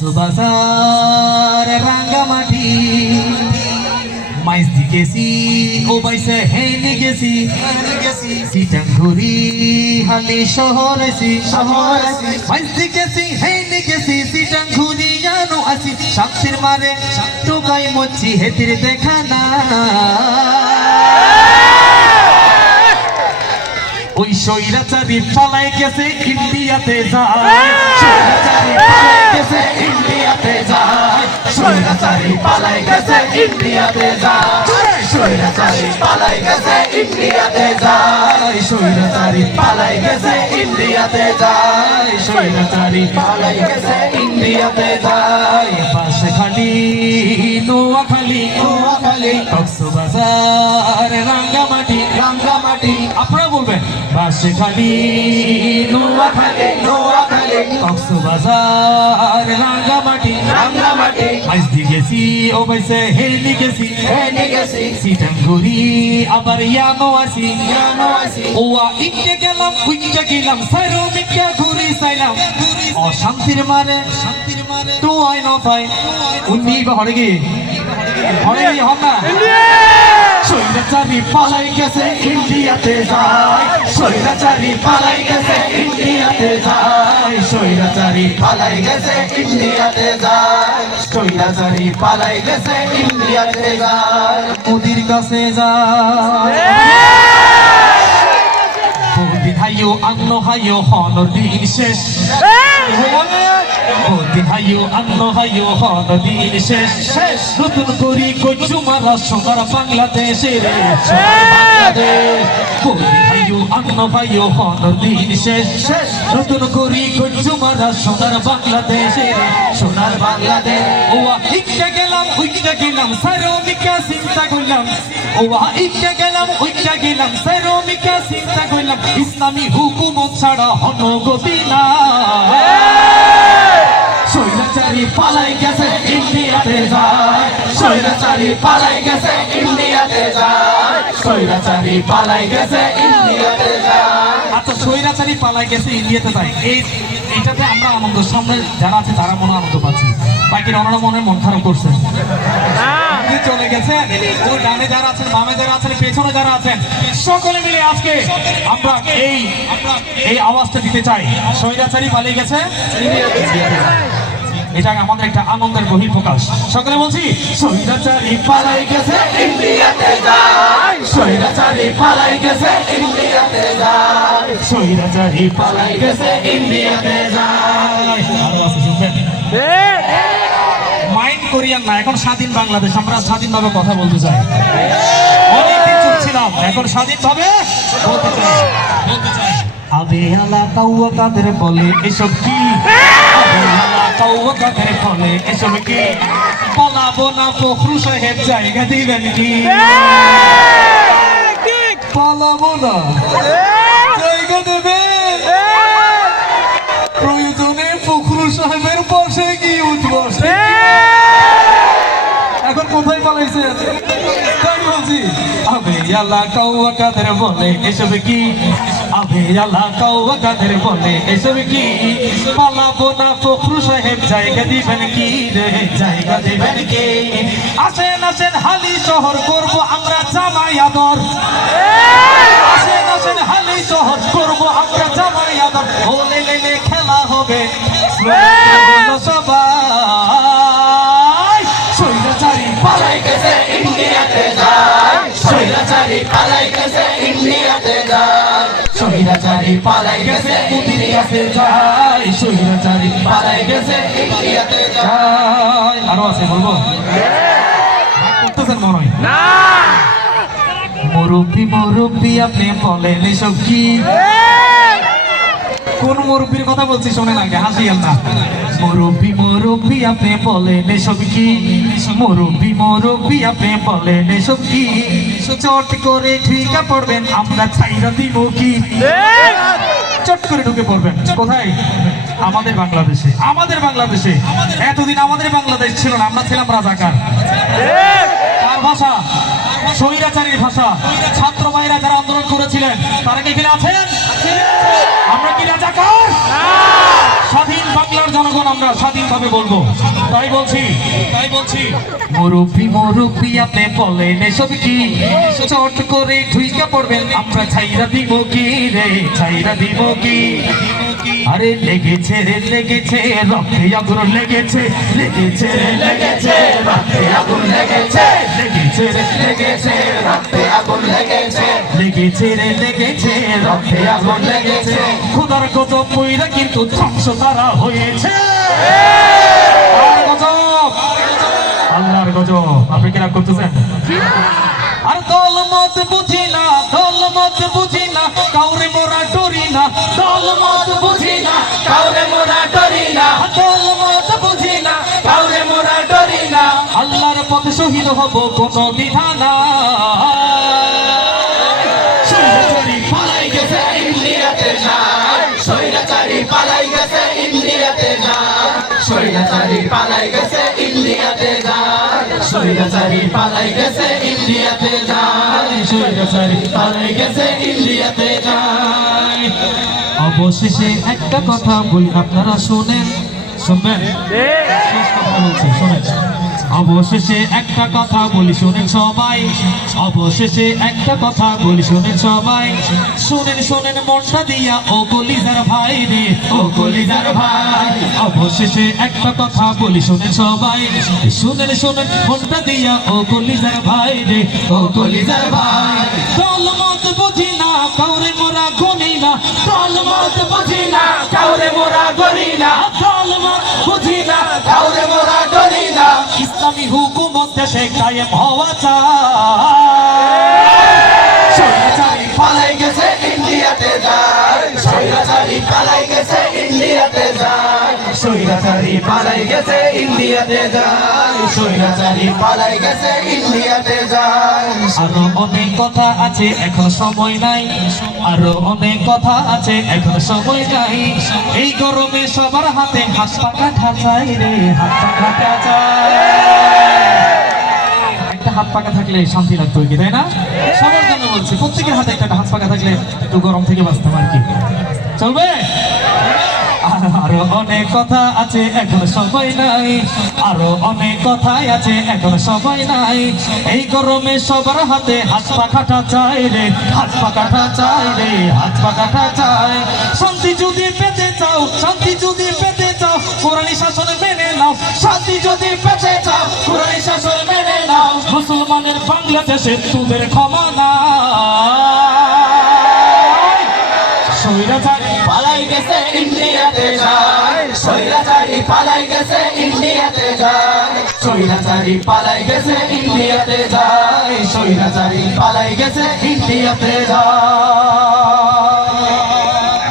কক্সবাজার রাঙ্গামাটি মাইজ গেছি ও বাইসে হেনে গেছি সিটাঙ্গুরি হালি শহর আছি মাইজ গেছি হেনে গেছি সিটাঙ্গুরি জানো আছি শান্তির মারে টোকাই মচ্ছি হেতির দেখা না ওই সৈরাচারি পালাই গেছে ইন্ডিয়াতে যায় সৈরাচারি পালাই গেছে ইন্ডিয়াতে যায় সৈরাচারি পালাই গেছে ইন্ডিয়াতে যায় সৈরাচারি পালাই গেছে ইন্ডিয়াতে যায় সৈরাচারি পালাই গেছে ইন্ডিয়াতে যায় সৈরাচারি পালাই গেছে ইন্ডিয়াতে যায় বাঁশখালী নোয়াখালী কক্সবাজার রাঙ্গামাটি আপনারা বলবেন বাঁশখালী নোয়াখালী কক্সবাজার রাঙ্গামাটি আজ দিগেছি ও বাইসে হেনি গেছি সিটাঙ্গুরি আবার ইয়ানো আসি ওয়া ইকে গেলাম উইকে গেলাম সাইরো মিকে ঘুরি সাইলাম অশান্তির মারে তো আই ন পাই উন্নি বা হরে গিয়ে হন না সৈরাচারি পালাই গেছে ইন্ডিয়াতে যায় সৈরাচারি পালাই গেছে ইন্ডিয়াতে যায় সৈরাচারি পালাই গেছে ইন্ডিয়াতে যায় সৈরাচারি পালাই গেছে ইন্ডিয়াতে যায় মোদির কাছে যায় মোদি হাইও আন্ন হাইও হনর দিন শেষ মোদি হাইও আন্ন হাইও হনর দিন শেষ নতুন করি কচু মারা সোনার বাংলাদেশে রে বাংলাদেশ মোদি হাইও আন্ন হাইও হনর দিন শেষ নতুন করি কচু মারা সোনার বাংলাদেশে রে সোনার বাংলাদেশ ওয়া ইকে গেলাম উইকে গেলাম সারোমিকা চিন্তা করলাম ওয়া ইকে গেলাম উইকে গেলাম সারোমিকা চিন্তা করলাম ইসলামী হুকুমত ছাড়া হনগতি না সৈরাচারি পালাই গেছে ইন্ডিয়াতে যায় সৈরাচারি পালাই গেছে ইন্ডিয়াতে যায় সৈরাচারি পালাই গেছে ইন্ডিয়াতে যায় আচ্ছা সৈরাচারি পালাই গেছে ইন্ডিয়াতে যায় এইটাতে আমরা আনন্দ সামনে যারা আছে তারা মনে আনন্দ পাচ্ছি বাকি অন্যরা মনে মন খারাপ করছে চলে গেছে ওই ডানে যারা আছেন বামে যারা আছেন পেছনে যারা আছেন সকলে মিলে আজকে আমরা এই আওয়াজটা দিতে চাই সৈরাচারি পালিয়ে গেছে এটা আমাদের একটা আনন্দের বহিঃপ্রকাশ সকলে বলছি সৈরাচারি পালাই গেছে ইন্ডিয়াতে যায় সৈরাচারি পালাই গেছে ইন্ডিয়াতে যায় সৈরাচারি পালাই গেছে ইন্ডিয়াতে যায় আরো আছে শুনবেন মাইন্ড করিয়ান না এখন স্বাধীন বাংলাদেশ আমরা স্বাধীনভাবে কথা বলতে চাই অনেকদিন চুপ ছিলাম এখন স্বাধীনভাবে বলতে চাই আবে আলা কাউয়া কাদের বলে এসব কি আবে আলা কাউয়া কাদের বলে এসব কি পালাবো না ফখরু সাহেব জায়গা দিবেন কি পালাবো না জায়গা দেবেন প্রয়োজনে ফখরু সাহেবের পাশে কি উঠবো এখন কোথায় পালাইছে তাই বলছি আবে আলা কাউয়া কাদের বলে এসব কি আবে আলা কাউয়া কাদের বলে এসব কি পালাবো না ফখরু সাহেব জায়গা দিবেন কি রে জায়গা দিবেন কি আসেন হালি শহর করব আমরা জামাই আদর আসেন হালি শহর করব আমরা জামাই আদর বলে লেলে খেলা হবে সবাই সৈরাচারি পালাই গেছে ইন্ডিয়াতে যায় সৈরাচারি পালাই গেছে ইন্ডিয়াতে যায় সৈরাচারি পালাই গেছে ইন্ডিয়াতে যায় সৈরাচারি পালাই গেছে ইন্ডিয়াতে যায় আরো আছে বলবো করতেছেন মনে হয় না মুরব্বি আপনি বলেন এসব কি কোন মুরব্বীর কথা বলছি শোনেন আগে হাসিয়েন না মুরব্বি আপনি বলেন এসব কি মুরব্বি আপনি বলেন এসব কি চট করে ঢুকে পড়বেন আমরা ছাইরা দিব কি চট করে ঢুকে পড়বেন কোথায় আমাদের বাংলাদেশে এতদিন আমাদের বাংলাদেশ ছিল না আমরা ছিলাম রাজাকার কার ভাষা স্বৈরাচারীর ভাষা ছাত্র ভাইরা যারা আন্দোলন করেছিলেন তারা কি এখানে আছেন আমরা কি রাজাকার স্বাধীন বাংলার জনগণ আমরা স্বাধীনভাবে বলবো। তাই বলছি মুরব্বি মুরব্বি আপনি বলেন এসব কি, চট করে ঠুইকা পড়বেন আমরা ছাইরা দিব কি রে, ছাইরা দিব কি। আরে লেগেছে রে লেগেছে, রক্তে আগুন লেগেছে, লেগেছে রে লেগেছে, রক্তে আগুন লেগেছে, লেগেছে রে লেগেছে, রক্তে আগুন লেগেছে, লেগেছে রে লেগেছে, রক্তে আগুন লেগেছে। খোদার গজব পইরা কিন্তু ধ্বংস তারা হয়েছে। আর গজব, আল্লাহর গজব। আপনি কি রাগ করতেছেন? আর দল মত বুঝি না, দল মত বুঝি না, কাউরে মোরা ডরি না, দল মত বুঝি না, কাউরে মোরা ডরি না, দল মত বুঝি না, কাউরে মোরা ডরি না। আল্লাহর পথে শহীদ হব কোনো দ্বিধা না। সৈরাচারী পালাই গেছে ইন্ডিয়াতে যায়, সৈরাচারী পালাই গেছে ইন্ডিয়াতে যায়, সৈরাচারী পালাই গেছে ইন্ডিয়াতে যায়, সৈরাচারী পালাই গেছে ইন্ডিয়াতে যায়, সৈরাচারী পালাই গেছে ইন্ডিয়াতে যায়। অবশেষে একটা কথা বলি আপনারা শোনেন, শুনবেন? শেষ কথা বলছি, শোনেন। অবশেষে একটা কথা বলি শোনেন সবাই, অবশেষে একটা কথা বলি শোনেন সবাই, শোনেন শোনেন মনটা দিয়া ও কলিজার ভাই রে, ও কলিজার ভাই। অবশেষে একটা কথা বলি শোনেন সবাই, শোনেন শোনেন মনটা দিয়া ও কলিজার ভাই রে, ও কলিজার ভাই। দল মত বুঝি না, কাউরে মোরা গনি না, দল মত বুঝি না, কাউরে মোরা গনি না, দল মত বুঝি না, কাউরে মোরা ডরি না। ইসলামী হুকুমত দেশে কায়েম হওয়া চায়। সৈরাচারী পালাই গেছে ইন্ডিয়াতে যায়, সৈরাচারী পালাই গেছে ইন্ডিয়াতে যায়, সৈরাচারী পালাই গেছে ইন্ডিয়াতে যায়, সৈরাচারী পালাই গেছে ইন্ডিয়াতে যায়। আরো অনেক কথা আছে এখন সময় নাই, আরো অনেক কথা আছে এখন সময় নাই। এই গরমে সবার হাতে হাত পাখা চাই রে, হাত পাখা চাই। একটা হাত পাখা থাকলে শান্তি লাগতো কি, তাই না? সবার জন্য বলছি, প্রত্যেকের হাতে একটা হাত পাখা থাকলে একটু গরম থেকে বাঁচতাম আর কি। চলবে? আরো অনেক কথা আছে এখন সময় নাই, আরো অনেক কথাই আছে এখন সময় নাই। এই গরমে সবার হাতে হাত পাখাটা চাই রে, হাত পাখাটা চাই রে, হাত পাখাটা চাই। শান্তি যদি পেতে চাও, শান্তি যদি পেতে চাও, কোরআনী শাসন মেনে নাও, শান্তি যদি পেতে চাও, কোরআনী শাসন মেনে নাও। মুসলমানের বাংলাদেশে তোদের ক্ষমা নাই। সৈরাচারী পালাই গেছে ইন্ডিয়াতে যায়, সৈরাচারী পালাই গেছে ইন্ডিয়াতে যায়, সৈরাচারী পালাই গেছে ইন্ডিয়াতে যায়, সৈরাচারী পালাই গেছে ইন্ডিয়াতে যায়।